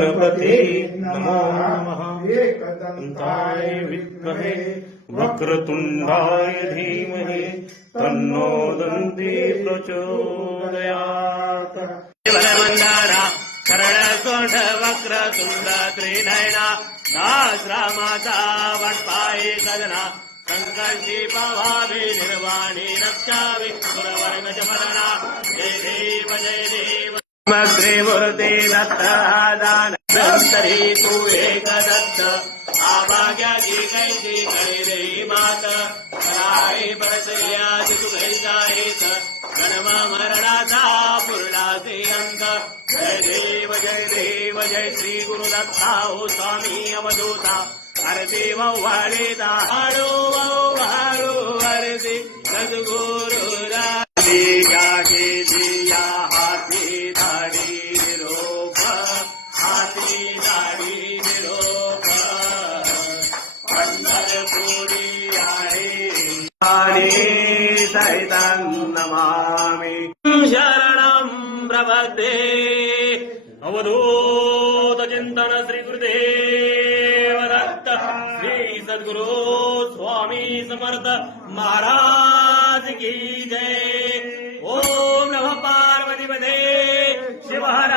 गणपते नमो नमः। एकदन्ताय विद्महे वक्रतुण्डाय धीमहि तन्नो दन्ती प्रचोदयात्। वरमन्दारा शरणकोट वक्रतुण्ड त्रिनयना सहस्रमासा वट्पाये सदना संकल्पी पवाभि निर्वाणी रक्षाभि सुरवर्गजमरणा जय देव अग्रे मूर्ते दत्त दान तरी तू एक दत्त आभाग्या की कैसी कैरे मात राय बसल्यास तू घरी जायच जन्म मरणाचा पूर्णाचे अंत जय देव जय श्री गुरुदत्ता ओ स्वामी अवधूता आरती वाळीता हाडो आरती सद्गुरु राजी जागे दिया हाती दाढी निरोप हाती दाढी निरोप पंढरपुरी आहे सहितं नमामि शरणं प्रपद्ये अवधूत चिंतन श्री गुरुदेव दत्त श्री सद्गुरु स्वामी समर्थ महाराज की जय। ओम नमः पार्वती पते शिव हर